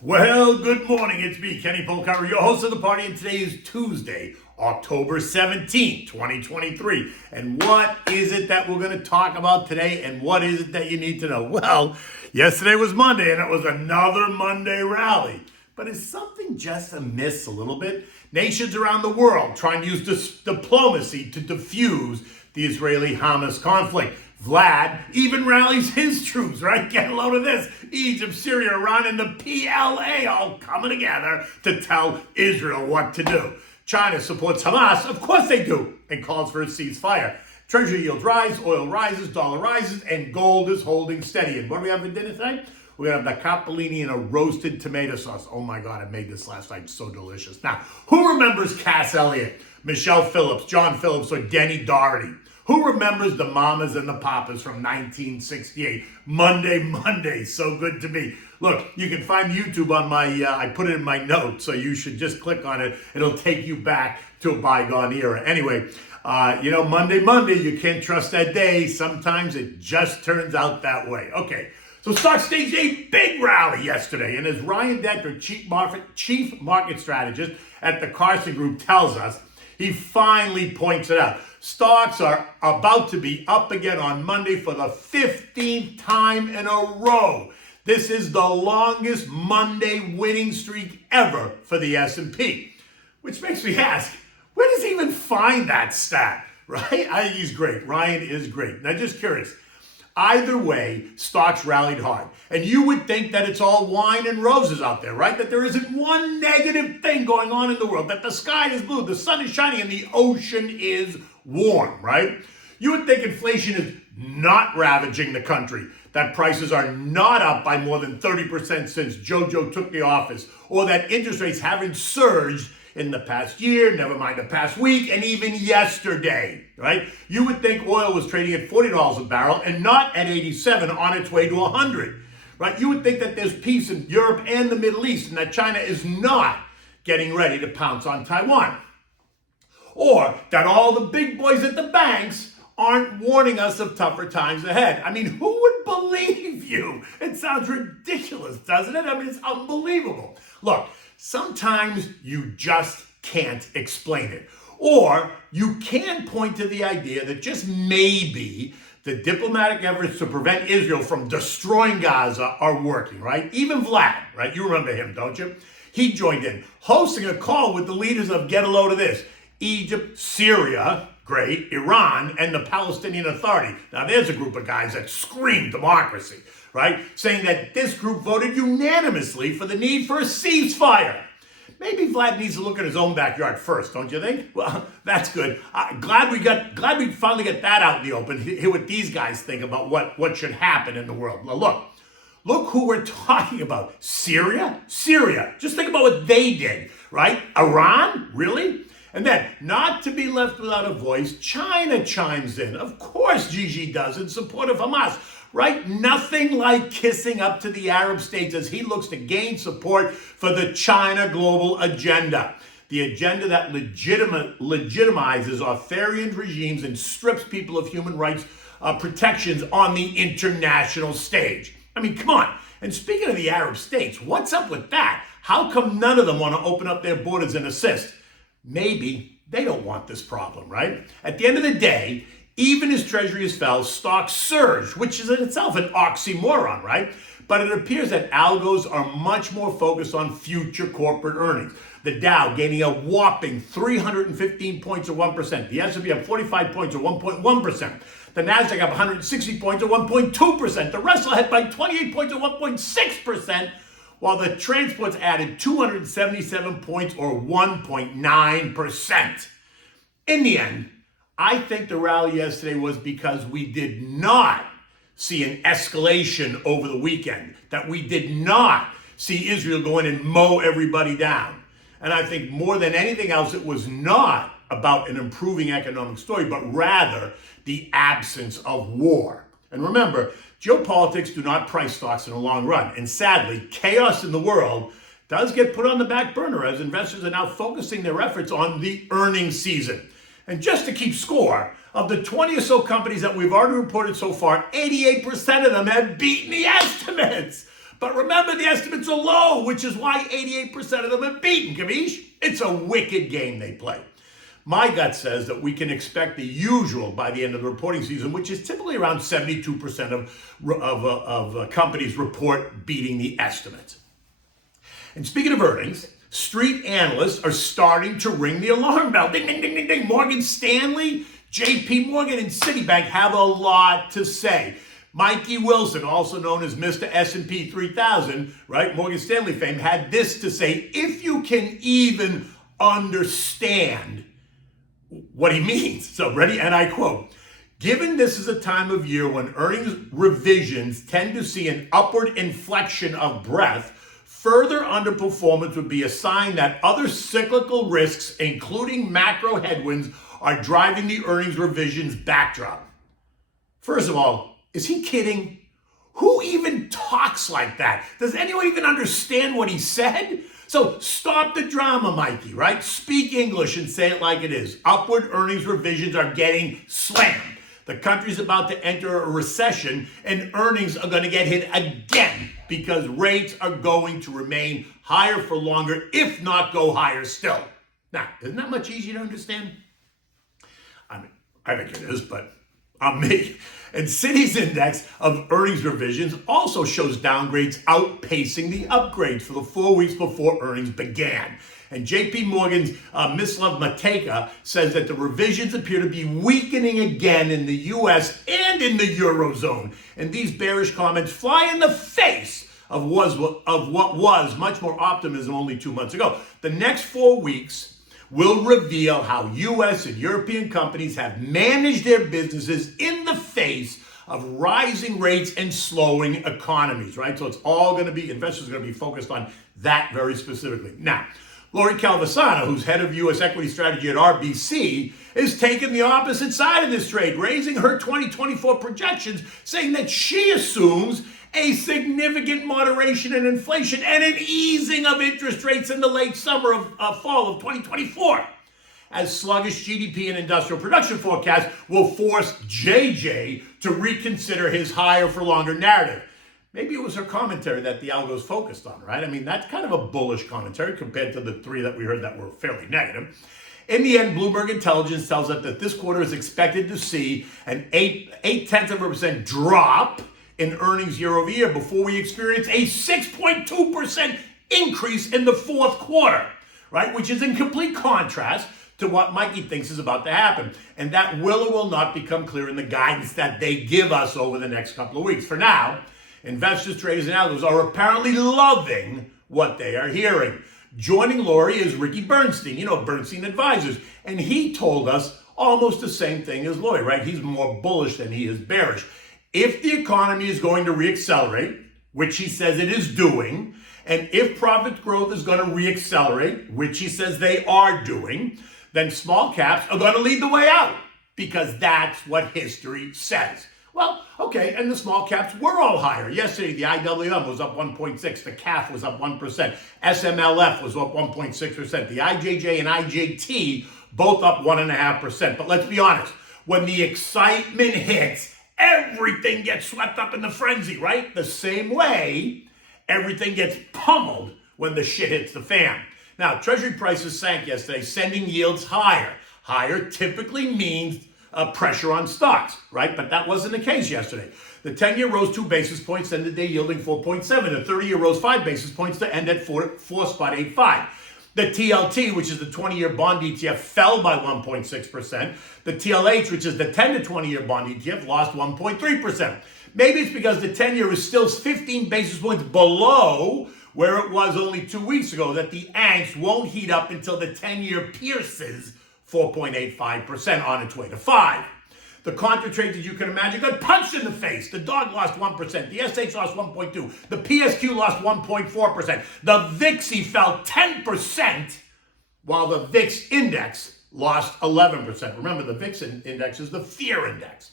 Well, good morning. It's me, Kenny Polkar, your host of the party, and today is Tuesday, October 17th, 2023. And what is it that we're going to talk about today, and what is it that you need to know? Well, yesterday was Monday, and it was another Monday rally. But is something just amiss a little bit? Nations around the world trying to use diplomacy to diffuse the Israeli-Hamas conflict. Vlad even rallies his troops, right? Get a load of this. Egypt, Syria, Iran, and the PLA all coming together to tell Israel what to do. China supports Hamas, of course they do, and calls for a ceasefire. Treasury yields rise, oil rises, dollar rises, and gold is holding steady. And what do we have for dinner tonight? We have the Capellini and a roasted tomato sauce. Oh my God, I made this last night. So delicious. Now, who remembers Cass Elliot, Michelle Phillips, John Phillips, or Denny Doherty? Who remembers the Mamas and the Papas from 1968? Monday, so good to me. Look, you can find YouTube on my, I put it in my notes, so you should just click on it. It'll take you back to a bygone era. Anyway, Monday, you can't trust that day. Sometimes it just turns out that way. Okay, so stock staged a big rally yesterday, and as Ryan Decker, chief market strategist at the Carson Group, tells us, he finally points it out. Stocks are about to be up again on Monday for the 15th time in a row. This is the longest Monday winning streak ever for the S&P, which makes me ask, where does he even find that stat, right? I think he's great. Ryan is great. Now, just curious. Either way, stocks rallied hard. And you would think that it's all wine and roses out there, right? That there isn't one negative thing going on in the world, that the sky is blue, the sun is shining, and the ocean is warm, right? You would think inflation is not ravaging the country, that prices are not up by more than 30% since Jojo took the office, or that interest rates haven't surged in the past year, never mind the past week, and even yesterday, right? You would think oil was trading at $40 a barrel and not at 87 on its way to 100, right? You would think that there's peace in Europe and the Middle East and that China is not getting ready to pounce on Taiwan. Or that all the big boys at the banks aren't warning us of tougher times ahead. I mean, who would believe you? It sounds ridiculous, doesn't it? I mean, it's unbelievable. Look, sometimes you just can't explain it. Or you can point to the idea that just maybe the diplomatic efforts to prevent Israel from destroying Gaza are working, right? Even Vlad, right? You remember him, don't you? He joined in, hosting a call with the leaders of, get a load of this, Egypt, Syria, great, Iran, and the Palestinian Authority. Now, there's a group of guys that scream democracy, right? Saying that this group voted unanimously for the need for a ceasefire. Maybe Vlad needs to look at his own backyard first, don't you think? Well, that's good. Glad we finally get that out in the open. Hear what these guys think about what should happen in the world. Now, look who we're talking about. Syria. Just think about what they did, right? Iran, really? And then, not to be left without a voice, China chimes in. Of course Xi does in support of Hamas, right? Nothing like kissing up to the Arab states as he looks to gain support for the China global agenda. The agenda that legitimizes authoritarian regimes and strips people of human rights protections on the international stage. I mean, come on. And speaking of the Arab states, what's up with that? How come none of them want to open up their borders and assist? Maybe they don't want this problem, right? At the end of the day, even as treasuries fell, stocks surged, which is in itself an oxymoron, right? But it appears that algos are much more focused on future corporate earnings. The Dow gaining a whopping 315 points or 1%. The S&P up 45 points or 1.1%. The Nasdaq up 160 points or 1.2%. The Russell had by 28 points or 1.6%. While the transports added 277 points or 1.9%. In the end, I think the rally yesterday was because we did not see an escalation over the weekend, that we did not see Israel go in and mow everybody down. And I think more than anything else, it was not about an improving economic story, but rather the absence of war. And remember, geopolitics do not price stocks in the long run. And sadly, chaos in the world does get put on the back burner as investors are now focusing their efforts on the earnings season. And just to keep score, of the 20 or so companies that we've already reported so far, 88% of them have beaten the estimates. But remember, the estimates are low, which is why 88% of them are beaten, capiche? It's a wicked game they play. My gut says that we can expect the usual by the end of the reporting season, which is typically around 72% of companies report beating the estimates. And speaking of earnings, street analysts are starting to ring the alarm bell. Ding, ding, ding, ding, ding. Morgan Stanley, JP Morgan, and Citibank have a lot to say. Mikey Wilson, also known as Mr. S&P 3000, right, Morgan Stanley fame, had this to say: if you can even understand what he means. So ready? And I quote, "Given this is a time of year when earnings revisions tend to see an upward inflection of breadth, further underperformance would be a sign that other cyclical risks, including macro headwinds, are driving the earnings revisions backdrop." First of all, is he kidding? Who even talks like that? Does anyone even understand what he said? So stop the drama, Mikey, right? Speak English and say it like it is. Upward earnings revisions are getting slammed. The country's about to enter a recession, and earnings are going to get hit again because rates are going to remain higher for longer, if not go higher still. Now, isn't that much easier to understand? I mean, I think it is, but I'm me. And Citi's index of earnings revisions also shows downgrades outpacing the upgrades for the 4 weeks before earnings began. And JP Morgan's Mislav Matejka says that the revisions appear to be weakening again in the US and in the Eurozone. And these bearish comments fly in the face of what was much more optimism only 2 months ago. The next 4 weeks will reveal how US and European companies have managed their businesses in the face of rising rates and slowing economies, right? So it's all going to be, investors are going to be focused on that very specifically. Now, Lori Calvasana, who's head of U.S. equity strategy at RBC, is taking the opposite side of this trade, raising her 2024 projections, saying that she assumes a significant moderation in inflation and an easing of interest rates in the late summer of fall of 2024, as sluggish GDP and industrial production forecasts will force JJ to reconsider his higher for longer narrative. Maybe it was her commentary that the algo's focused on, right? I mean, that's kind of a bullish commentary compared to the three that we heard that were fairly negative. In the end, Bloomberg Intelligence tells us that this quarter is expected to see an 0.8% drop in earnings year over year before we experience a 6.2% increase in the fourth quarter, right? Which is in complete contrast to what Mikey thinks is about to happen. And that will or will not become clear in the guidance that they give us over the next couple of weeks. For now, investors, traders, and algos are apparently loving what they are hearing. Joining Lori is Ricky Bernstein, Bernstein Advisors. And he told us almost the same thing as Lori, right? He's more bullish than he is bearish. If the economy is going to reaccelerate, which he says it is doing, and if profit growth is going to reaccelerate, which he says they are doing, then small caps are going to lead the way out, because that's what history says. Well, okay, and the small caps were all higher. Yesterday, the IWM was up 1.6, the CAF was up 1%, SMLF was up 1.6%, the IJJ and IJT both up 1.5%. But let's be honest, when the excitement hits, everything gets swept up in the frenzy, right? The same way everything gets pummeled when the shit hits the fan. Now, Treasury prices sank yesterday, sending yields higher. Higher typically means pressure on stocks, right? But that wasn't the case yesterday. The 10-year rose 2 basis points, ended the day yielding 4.7. The 30-year rose 5 basis points to end at 4.85. The TLT, which is the 20-year bond ETF, fell by 1.6%. The TLH, which is the 10 to 20-year bond ETF, lost 1.3%. Maybe it's because the 10-year is still 15 basis points below where it was only 2 weeks ago, that the angst won't heat up until the 10-year pierces 4.85% on its way to 5. The contra trades, as you can imagine, got punched in the face. The dog lost 1%. The SH lost 1.2%. The PSQ lost 1.4%. The VIXI fell 10%, while the VIX index lost 11%. Remember, the VIX index is the fear index.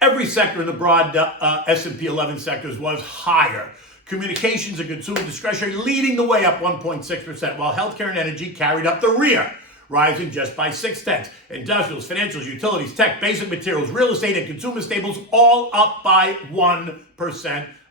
Every sector in the broad S&P 11 sectors was higher. Communications and consumer discretionary leading the way up 1.6%, while healthcare and energy carried up the rear, rising just by 0.6. Industrials, financials, utilities, tech, basic materials, real estate, and consumer staples all up by 1%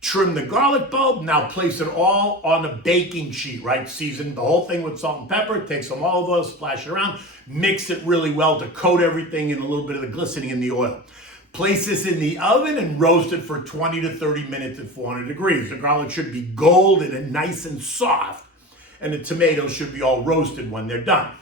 Trim the garlic bulb. Now place it all on a baking sheet, right? Season the whole thing with salt and pepper. Take some olive oil, splash it around. Mix it really well to coat everything in a little bit of the glistening in the oil. Place this in the oven and roast it for 20 to 30 minutes at 400 degrees. The garlic should be golden and nice and soft, and the tomatoes should be all roasted when they're done.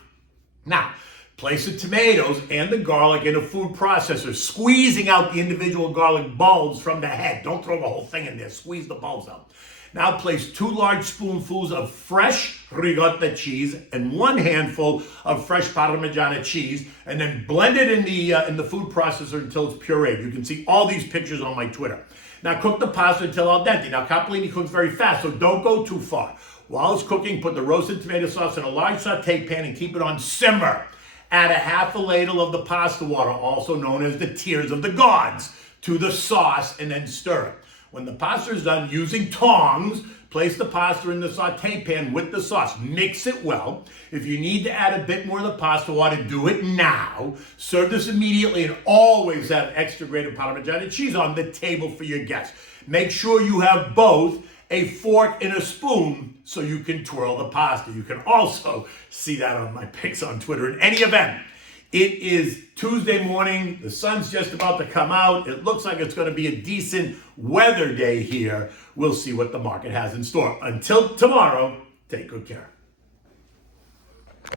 Now, place the tomatoes and the garlic in a food processor, squeezing out the individual garlic bulbs from the head. Don't throw the whole thing in there. Squeeze the bulbs out. Now place 2 large spoonfuls of fresh ricotta cheese and 1 handful of fresh Parmigiana cheese, and then blend it in the food processor until it's pureed. You can see all these pictures on my Twitter. Now cook the pasta until al dente. Now Capellini cooks very fast, so don't go too far. While it's cooking, put the roasted tomato sauce in a large saute pan and keep it on simmer. Add a half a ladle of the pasta water, also known as the tears of the gods, to the sauce and then stir it. When the pasta is done, using tongs, place the pasta in the saute pan with the sauce. Mix it well. If you need to add a bit more of the pasta water, do it now. Serve this immediately and always have extra grated Parmigiana cheese on the table for your guests. Make sure you have both a fork and a spoon so you can twirl the pasta. You can also see that on my pics on Twitter. In any event, it is Tuesday morning. The sun's just about to come out. It looks like it's going to be a decent weather day here. We'll see what the market has in store. Until tomorrow, take good care.